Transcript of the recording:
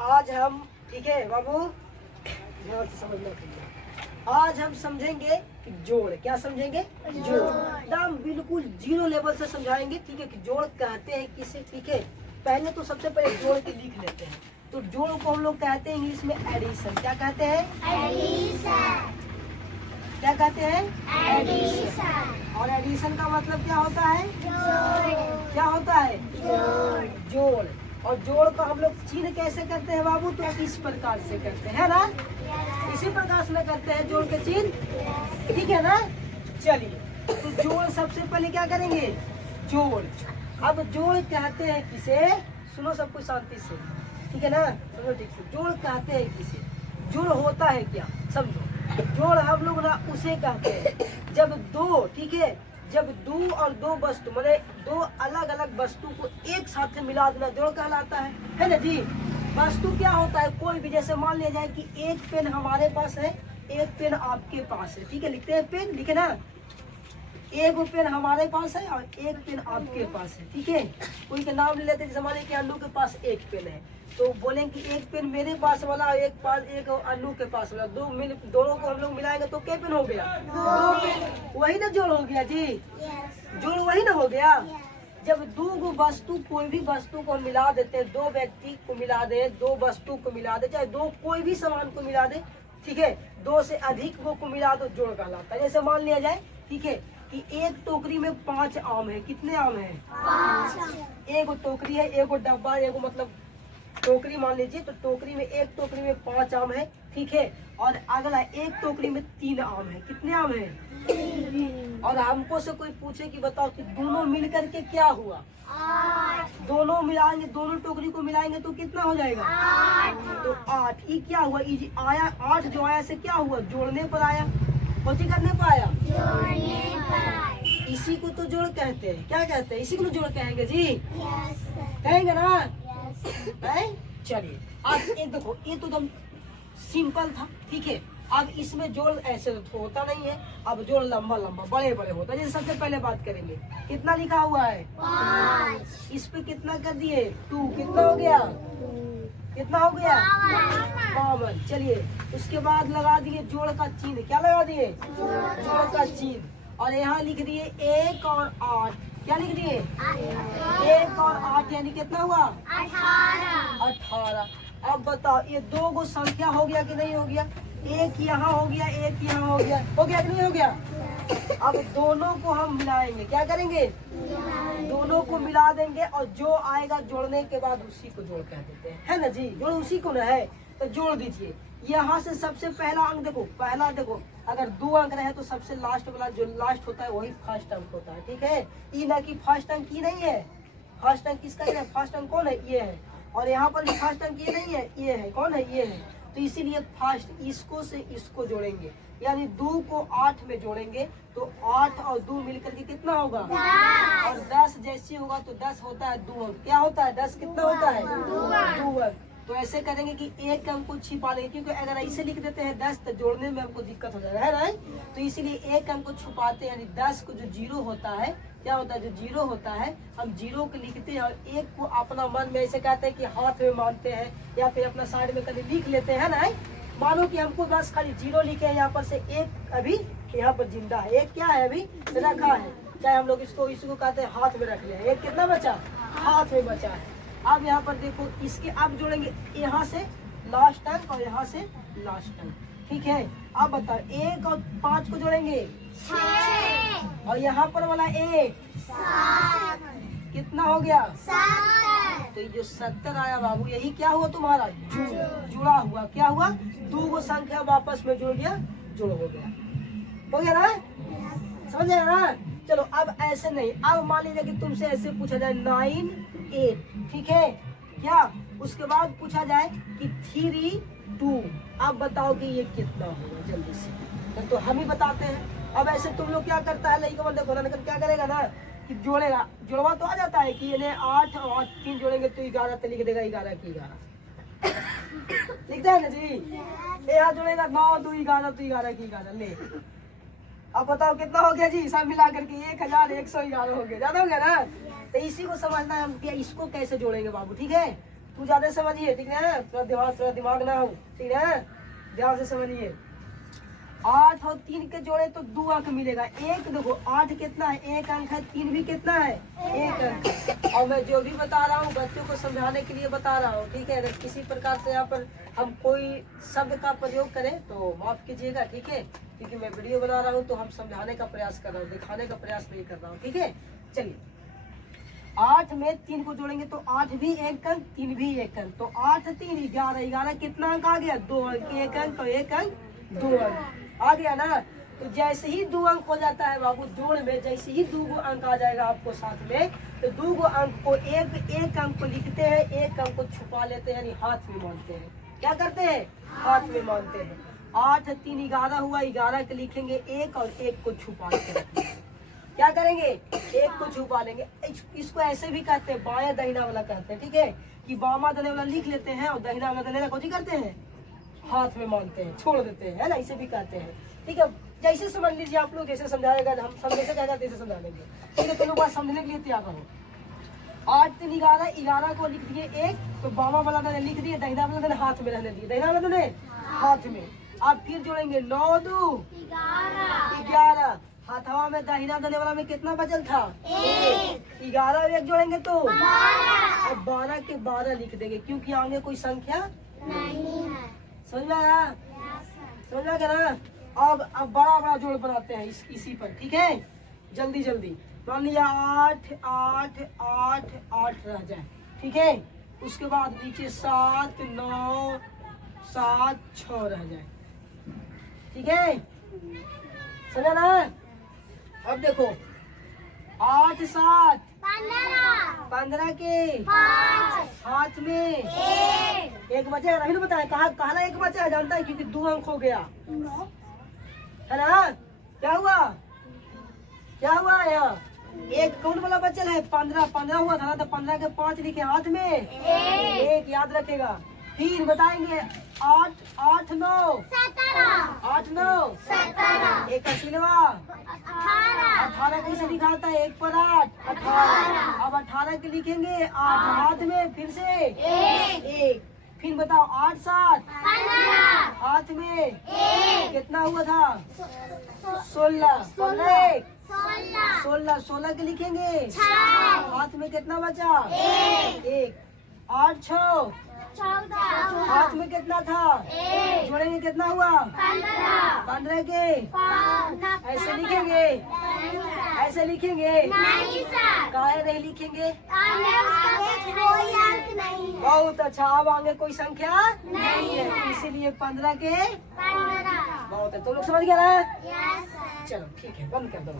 आज हम, ठीक है बाबू, ध्यान से समझना पड़ेगा। आज हम समझेंगे कि जोड़, क्या समझेंगे? जोड़ एकदम बिल्कुल जीरो लेवल से समझाएंगे, ठीक है, कि जोड़ कहते हैं किसे, ठीक है। पहले तो सबसे पहले जोड़ के लिख लेते हैं। तो जोड़ को हम लोग कहते हैं इंग्लिश में एडिशन। क्या कहते हैं? एडिशन। क्या कहते हैं? एडिशन। और एडिशन का मतलब क्या होता है? जोड़। क्या होता है? जोड़। जोड़। और जोड़ को हम लोग चिन्ह कैसे करते हैं बाबू? तो इस प्रकार से करते हैं ना, इसी प्रकार से करते हैं जोड़ के चिन्ह, ठीक है ना। चलिए, तो जोड़ सबसे पहले क्या करेंगे? जोड़। अब जोड़ कहते हैं किसे? सुनो सब कुछ शांति से, ठीक है ना, सुनो ठीक से। जोड़ कहते हैं किसे? जोड़ होता है क्या, समझो। जोड़ हम लोग ना उसे कहते हैं जब दो, ठीक है, जब दो और दो वस्तु माने दो अलग अलग वस्तु को एक साथ मिला देना जोड़ कहलाता है ना जी। वस्तु क्या होता है? कोई भी, जैसे मान लिया जाए कि एक पेन हमारे पास है, एक पेन आपके पास है, ठीक है, लिखते हैं पेन, लिखे ना। एक पेन हमारे पास है और एक पेन आपके पास है, ठीक है। कोई के नाम ले लेते हैं, जमाने के अन्नू के पास एक पेन है, तो बोलेंगे कि एक पेन मेरे पास वाला और एक अन्नू के पास वाला, दोनों को हम लोग मिलाएंगे तो क्या पेन हो गया? दो पेन। वही ना जोड़ हो गया जी, जोड़ वही ना हो गया। जब दो वस्तु, कोई भी वस्तु को मिला देते हैं, दो व्यक्ति को मिला दे, दो वस्तु को मिला दे, चाहे दो कोई भी सामान को मिला दे, ठीक है, दो से अधिक को मिला दो जोड़ कहलाता है। जैसे मान लिया जाए, ठीक है, कि एक टोकरी में 5 आम है। कितने आम है? 5। एक टोकरी है, एक डब्बा, एक मतलब टोकरी मान लीजिए, तो टोकरी में, एक टोकरी में 5 आम है, ठीक है। और अगला एक टोकरी में 3 आम है। कितने आम है? 3। और हमको से कोई पूछे कि बताओ कि दोनों मिल करके क्या हुआ? 8। दोनों मिलाएंगे, दोनों टोकरी को मिलाएंगे तो कितना हो जाएगा? 8। तो 8 ये क्या हुआ? ये आया 8, जो आया से क्या हुआ? जोड़ने पर आया। कौन करने पर आया? जोड़ने पर। इसी को तो जोड़ कहते हैं। क्या कहते हैं? इसी को जोड़ कहेंगे जी, कहेंगे ना। चलिए, अब एक देखो, ये तो एकदम सिंपल था, ठीक है। अब इसमें जोड़ ऐसे तो होता नहीं है, अब जोड़ लंबा लंबा बड़े बड़े होता है। जैसे सबसे पहले बात करेंगे, कितना लिखा हुआ है? 5। इस पे कितना कर दिए? 2। कितना हो गया? कितना हो गया? 52। चलिए, उसके बाद लगा दिए जोड़ का चिन्ह। क्या लगा दिए? जोड़ का चिन्ह। और यहाँ लिख दिए 1 और 8। क्या लिख दिए? 1 और 8 यानी कितना हुआ? 18। अब बताओ, ये दो गो संख्या हो गया कि नहीं हो गया? एक यहाँ हो गया, एक यहाँ हो गया कि नहीं हो गया? अब दोनों को हम मिलाएंगे। क्या करेंगे? दोनों को मिला देंगे, और जो आएगा जोड़ने के बाद उसी को जोड़ कह देते हैं, है ना जी। जोड़ उसी को ना है, तो जोड़ दीजिए। यहाँ से सबसे पहला अंक देखो, पहला देखो, अगर 2 अंक रहे तो सबसे लास्ट वाला जो लास्ट होता है वही फर्स्ट अंक होता है, ठीक है। ये ना कि फर्स्ट अंक ही नहीं है। फर्स्ट अंक किसका है? फर्स्ट अंक कौन है? ये है। और यहाँ पर भी फर्स्ट अंक ये नहीं है, ये है। कौन है? ये है। तो इसीलिए फर्स्ट इसको से इसको जोड़ेंगे, यानी 2 को 8 में जोड़ेंगे तो 8 और 2 मिलकर के कितना होगा? 10। और 10 जैसे होगा तो 10 होता है 2 अंक। क्या होता है? 10 कितना होता है? 2 अंक। तो ऐसे करेंगे कि एक अंक को छिपा लेंगे, क्योंकि अगर ऐसे लिख देते हैं 10 तो जोड़ने में हमको दिक्कत हो जाएगा, है ना। तो इसीलिए एक अंक को छुपाते हैं, यानी 10 को जो 0 होता है, क्या होता है? जो 0 होता है हम 0 को लिखते हैं, और एक को अपना मन में ऐसे कहते हैं कि हाथ में मानते हैं, या फिर अपना साइड में कभी लिख लेते हैं ना। मानो कि हमको बस खाली 0 लिखे हैं, यहाँ पर से एक अभी यहाँ पर जिंदा है, एक क्या है? अभी रखा है। चाहे हम लोग इसको कहते हैं हाथ में रख ले, एक कितना बचा? हाथ में बचा है। अब यहाँ पर देखो, इसके अब जोड़ेंगे यहाँ से लास्ट अंक और यहाँ से लास्ट अंक, ठीक है। अब बताओ, 1 और 5 को जोड़ेंगे 6, और यहाँ पर वाला 1 7, कितना हो गया? 7। तो ये जो 70 आया बाबू, यही क्या हुआ तुम्हारा? जुड़ा हुआ। क्या हुआ? 2 गो संख्या वापस में जुड़ गया, जुड़ हो गया ना। समझ गया ना। चलो, अब ऐसे नहीं, अब मान लीजिए कि तुमसे ऐसे पूछा जाए 9 8, ठीक है क्या? उसके बाद पूछा जाए कि 3 2। अब बताओ कि ये कितना होगा? जल्दी से तो हम ही बताते हैं। अब ऐसे तुम लोग क्या करता है, लड़का देखो ना, क्या करेगा ना कि जोड़ेगा, जुड़वा तो आ जाता है कि इन्हें 8 और 3 जोड़ेंगे तो 11, तो लिख देगा 11 की 11 लिखता है ना जी। यहाँ जोड़ेगा 9 2 11 तो 11 की 11 ले। अब बताओ कितना हो गया जी? सब मिला करके 1111 हो गया, ज्यादा हो गया ना। तो इसी को समझना है हम कि इसको कैसे जोड़ेंगे बाबू, ठीक है। तू ज्यादा समझिए, ठीक है, थोड़ा दिमाग ना हो, ठीक है, ध्यान से समझिए। 8 और 3 के जोड़े तो 2 अंक मिलेगा। एक देखो 8 कितना है, 1 अंक है, 3 भी कितना है, 1 अंक। और मैं जो भी बता रहा हूँ बच्चों को समझाने के लिए बता रहा हूँ, ठीक है। अगर किसी प्रकार से यहाँ पर हम कोई शब्द का प्रयोग करें तो माफ कीजिएगा, ठीक है, क्योंकि मैं वीडियो बना रहा हूँ तो हम समझाने का प्रयास कर रहा हूँ, दिखाने का प्रयास नहीं कर रहा हूँ, ठीक है। चलिए 8 में 3 को जोड़ेंगे तो 8 भी 1 अंक, 3 भी 1 अंक, तो 8 3 11, 11 कितना अंक आ गया, 2 अंक, 1 अंक और 1 अंक 2 अंक आ गया ना। तो जैसे ही 2 अंक हो जाता है बाबू जोड़ में, जैसे ही 2 अंक आ जाएगा आपको साथ में, तो 2 अंक को एक अंक को लिखते हैं, 1 अंक को छुपा लेते हैं, यानी हाथ में मानते हैं। क्या करते हैं, हाथ में मानते हैं। 8 3 11 हुआ, 11 के लिखेंगे 1 और 1 को छुपा लेंगे। क्या करेंगे, 1 को छुपा लेंगे। इसको ऐसे भी कहते हैं, बाया दहिना वाला कहते हैं, ठीक है, कि बामा दने वाला लिख लेते हैं और दहिना वाला दने वाला कौन करते हैं, हाथ में मानते हैं, छोड़ देते हैं, है ना, इसे भी कहते हैं, ठीक है। जैसे समझ लीजिए आप लोग, जैसे समझाएगा, हम समझे से कहेगा जैसे समझा देंगे, ठीक है। तो लोग बात समझने के लिए तैयार रहो। 8 3 11, 11 को लिख दिए 1, तो बामा वाला दने लिख दिए, दहिना वाला दने हाथ में रहने दिए, दहिना वाला दने हाथ में। आप फिर जोड़ेंगे 9 2 11, हाथवा में दाहिना दने वाला में कितना बचल था, 1, 11 और 1 जोड़ेंगे तो 12, अब 12 के 12 लिख देंगे, क्योंकि आगे कोई संख्या नहीं है। समझ में आया, समझ में आया ना। अब बड़ा जोड़ बनाते हैं इसी पर, ठीक है, जल्दी जल्दी। मान लिया 8 8 8 8 रह जाए, ठीक है। उसके बाद नीचे 7 9 7 6 रह जाए, ठीक है, समझा ना। अब देखो 8 7 15 के 5 हाथ में 1 बचा, रवि ने बताया, कहा 1 बचा, जानता है, क्योंकि 2 अंक हो गया, है ना। क्या हुआ यहाँ, 1 कौन वाला बचल है, 15 हुआ था ना, तो 15 के 5 लिखे हाथ में 1, याद रखेगा। फिर बताएंगे 8 8 9 8 9 1 का सिलवा 18 कैसे लिखा था, 1 पर 8 18। अब 18 के लिखेंगे 8 हाथ में, फिर से 1। फिर बताओ 8 7 हाथ में कितना हुआ था, 16 16 के लिखेंगे, हाथ में कितना बचा, 1। 8 6 हाथ में कितना था, जोड़ेंगे कितना हुआ, 15 के ऐसे लिखेंगे, ऐसे लिखेंगे, काहे नहीं लिखेंगे, बहुत अच्छा। अब आगे कोई संख्या नहीं है, इसीलिए 15 के बहुत है। तो लोग समझ गया ना, चलो ठीक है, बंद कर दो।